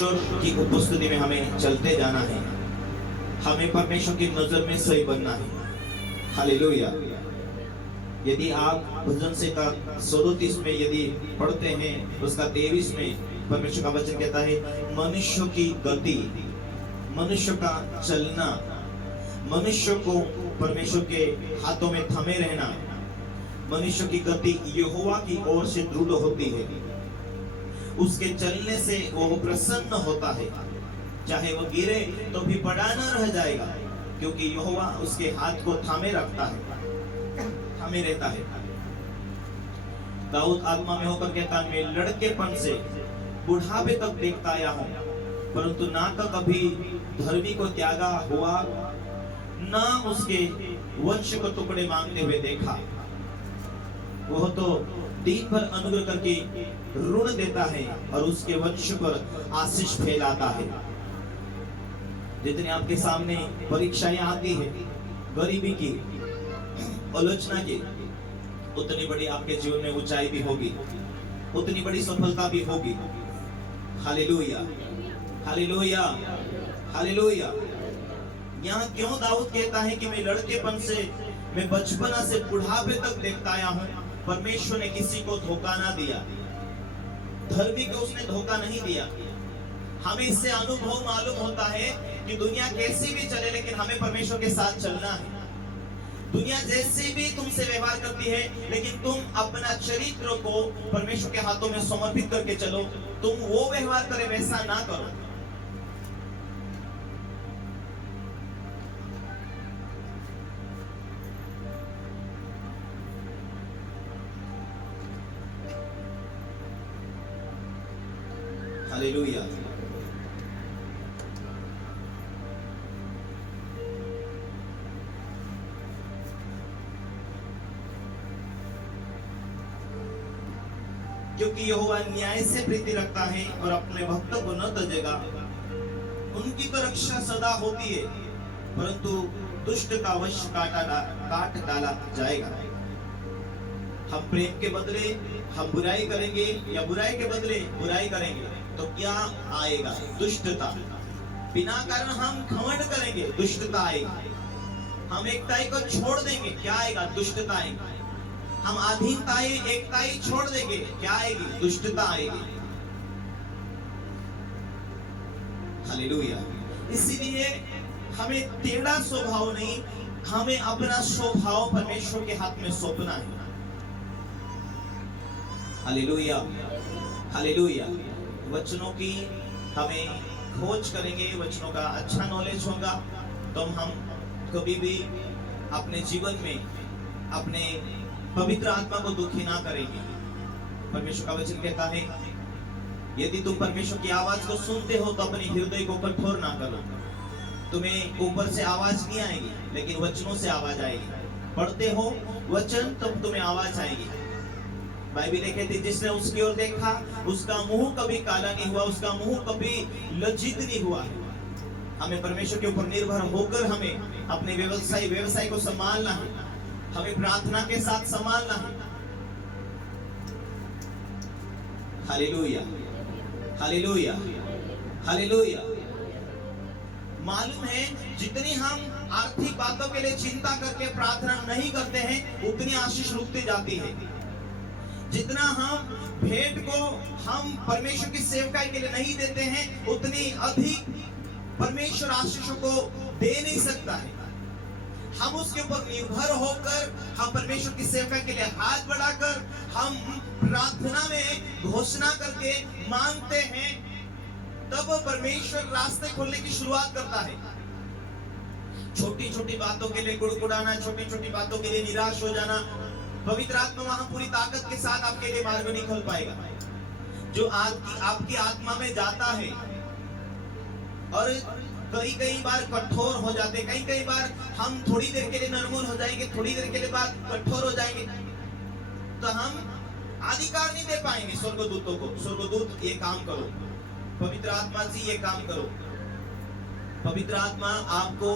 की उपस्थिति में हमें चलते जाना है। हमें परमेश्वर की नजर में सही बनना है। हालेलुया। यदि आप भजन से का 137 में यदि पढ़ते हैं उसका 23 में परमेश्वर का वचन कहता है, मनुष्य की गति, मनुष्य का चलना, मनुष्य को परमेश्वर के हाथों में थमे रहना, मनुष्य की गति यहोवा की ओर से दृढ़ होती है। उसके चलने से वो प्रसन्न होता है। चाहे वो गिरे तो भी पड़ा न रह जाएगा, क्योंकि यहोवा उसके हाथ को थामे रखता है, थामे रहता है। दाऊद आत्मा में होकर कहता है, मैं लड़केपन से बुढ़ापे तक देखता आया हूं, परंतु ना तो कभी धर्मी को त्यागा हुआ, ना उसके वंश को टुकड़े मांगते हुए देखा। वह तो दिन भर अनुग्रह करके ऋण देता है और उसके वंश पर आशीष फैलाता है। जितनी आपके सामने परीक्षाएं आती है, गरीबी की, आलोचना की, उतनी बड़ी आपके जीवन में ऊंचाई भी होगी, उतनी बड़ी सफलता भी होगी। Hallelujah, hallelujah, hallelujah. यहाँ क्यों दाऊद कहता है कि मैं लड़केपन से, मैं बचपना से बुढ़ापे तक देखता आया हूं, परमेश्वर ने किसी को धोखा ना दिया, धर्मी को उसने धोखा नहीं दिया। हमें इससे अनुभव मालूम होता है कि दुनिया कैसी भी चले, लेकिन हमें परमेश्वर के साथ चलना है। दुनिया जैसी भी तुमसे व्यवहार करती है, लेकिन तुम अपना चरित्र को परमेश्वर के हाथों में समर्पित करके चलो। तुम वो व्यवहार करे, वैसा ना करो। हालेलुया। क्योंकि यहोवा न्याय से प्रीति रखता है और अपने भक्तों को न तजेगा। उनकी तो रक्षा सदा होती है, परंतु दुष्ट का वश काट डाला जाएगा। हम प्रेम के बदले हम बुराई करेंगे या बुराई के बदले बुराई करेंगे तो क्या आएगा? दुष्टता। बिना कारण हम घमंड करेंगे, दुष्टता आएगी। हम एकताई को छोड़ देंगे, क्या आएगा? दुष्टता आएगी। हम अधीनताई एकताई छोड़ देंगे, क्या आएगी? दुष्टता आएगी। हालेलुया। इसीलिए हमें टेढ़ा स्वभाव नहीं, हमें अपना स्वभाव परमेश्वर के हाथ में सौंपना है। Hallelujah, hallelujah. वचनों की हमें खोज करेंगे, वचनों का अच्छा नॉलेज होगा, तो हम कभी भी अपने जीवन में अपने पवित्र आत्मा को दुखी ना करेंगे। परमेश्वर का वचन कहता है, यदि तुम परमेश्वर की आवाज को सुनते हो तो अपने हृदय को कठोर ना करो। तुम्हें ऊपर से आवाज नहीं आएगी, लेकिन वचनों से आवाज आएगी। पढ़ते हो वचन तब तुम्हें आवाज आएगी। बाइबल कहती, जिसने उसकी ओर देखा उसका मुंह कभी काला नहीं हुआ, उसका मुंह कभी लज्जित नहीं हुआ। हमें परमेश्वर के ऊपर निर्भर होकर हमें अपने व्यवसाय को संभालना है, हमें प्रार्थना के साथ संभालना है। Hallelujah, hallelujah, hallelujah. मालूम है, जितनी हम आर्थिक बातों के लिए चिंता करके प्रार्थना नहीं करते हैं, उतनी आशीष रुकती जाती है। जितना हम भेंट को हम परमेश्वर की सेवकाई के लिए नहीं देते हैं, उतनी अधिक परमेश्वर आशीषों को दे नहीं सकता है। हम उसके ऊपर निर्भर होकर, हम परमेश्वर की सेवकाई के लिए हाथ बढ़ाकर, हम प्रार्थना में घोषणा करके मांगते हैं, तब परमेश्वर रास्ते खोलने की शुरुआत करता है। छोटी छोटी बातों के लिए गुड़गुड़ाना, छोटी छोटी बातों के लिए निराश हो जाना, पवित्र आत्मा वहां पूरी ताकत के साथ आपके लिए मार्ग नहीं खोल पाएगा। जो आपकी आत्मा में जाता है और कई बार कठोर हो जाते, कई बार हम थोड़ी देर के लिए नरमुल हो जाएंगे, थोड़ी देर के लिए बाद कठोर हो जाएंगे, तो हम अधिकार नहीं दे पाएंगे स्वर्गदूतों को। स्वर्गदूत ये काम करो, पवित्र आत्मा जी ये काम करो। पवित्र आत्मा आपको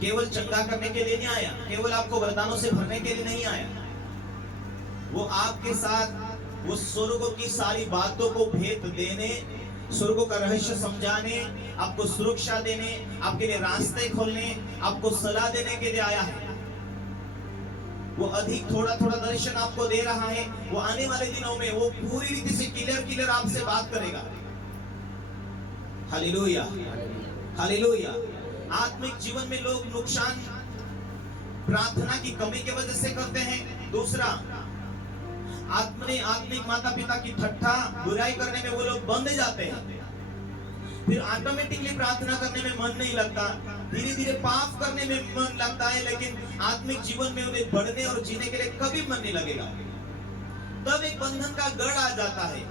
केवल चंगा करने के लिए नहीं आया, केवल आपको वरदानों से भरने के लिए नहीं आया। वो आपके साथ वो स्वर्ग की सारी बातों को भेद देने स्वर्गों का रहस्य समझाने, आपको सुरक्षा देने, आपके लिए रास्ते खोलने, आपको सलाह देने के लिए आया है। वो अधिक थोड़ा थोड़ा दर्शन आपको दे रहा है। वो आने वाले दिनों में वो पूरी रीति से क्लियर आपसे बात करेगा। Hallelujah, hallelujah. आत्मिक जीवन में लोग नुकसान प्रार्थना की कमी की वजह से करते हैं। दूसरा, आत्मिक माता पिता की ठट्ठा बुराई करने में वो लोग बंद जाते हैं। फिर ऑटोमेटिकली प्रार्थना करने में मन नहीं लगता, धीरे धीरे पाप करने में मन लगता है, लेकिन आत्मिक जीवन में उन्हें बढ़ने और जीने के लिए कभी मन नहीं लगेगा। तब एक बंधन का गढ़ आ जाता है।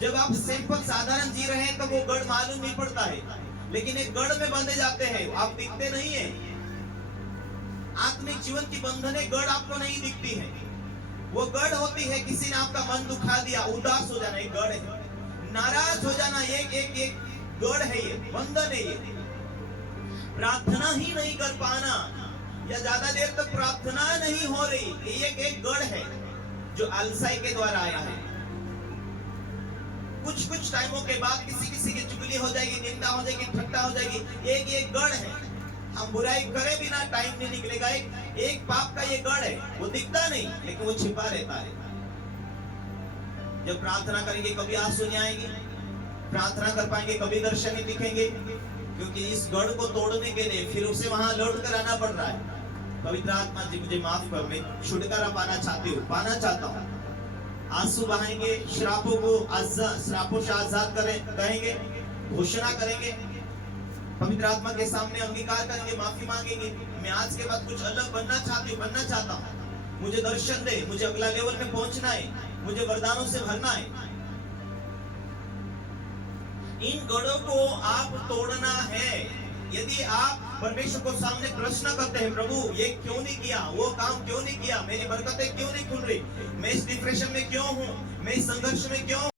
जब आप सिंपल साधारण जी रहे हैं तो वो गढ़ मालूम नहीं पड़ता है, लेकिन एक गढ़ में बंधे जाते हैं, आप दिखते नहीं है। आत्मिक जीवन की बंधने गढ़ आपको नहीं दिखती है। वो गढ़ होती है, किसी ने आपका मन दुखा दिया, उदास हो जाना एक गढ़ है, नाराज हो जाना एक गढ़ है, ये बंधन है। ये प्रार्थना ही नहीं कर पाना या ज्यादा देर तक प्रार्थना नहीं हो रही, ये एक गढ़ है जो अलसाई के द्वारा आया है। कुछ टाइमों के बाद किसी की चुगली हो जाएगी, निंदा हो जाएगी, ठट्ठा हो जाएगी, एक गढ़ है। हम बुराई करें बिना टाइम नहीं निकलेगा। एक पाप का ये गढ़ है, वो दिखता नहीं लेकिन वो छिपा रहता है। जब प्रार्थना करेंगे कभी आंसू नहीं आएंगे, प्रार्थना कर पाएंगे कभी दर्शन नहीं दिखेंगे, क्योंकि इस गढ़ को तोड़ने के लिए फिर उसे वहां लौट कर आना पड़ रहा है। पवित्र आत्मा जी मुझे माफ कर, मैं छुटकारा पाना चाहता हूँ। आंसू बहाएंगे, श्रापों से आजाद कहेंगे, घोषणा करेंगे, पवित्र आत्मा के सामने अंगीकार करेंगे, माफी मांगेंगे। मैं आज के बाद कुछ अलग बनना चाहता हूँ। मुझे दर्शन दे, मुझे अगला लेवल में पहुंचना है, मुझे वरदानों से भरना है। इन गढ़ों को आप तोड़ना है। यदि आप परमेश्वर को सामने प्रश्न करते हैं, प्रभु ये क्यों नहीं किया, वो काम क्यों नहीं किया, मेरी बरकतें क्यों नहीं खुल रही, मैं इस डिप्रेशन में क्यों हूँ, मैं इस संघर्ष में क्यों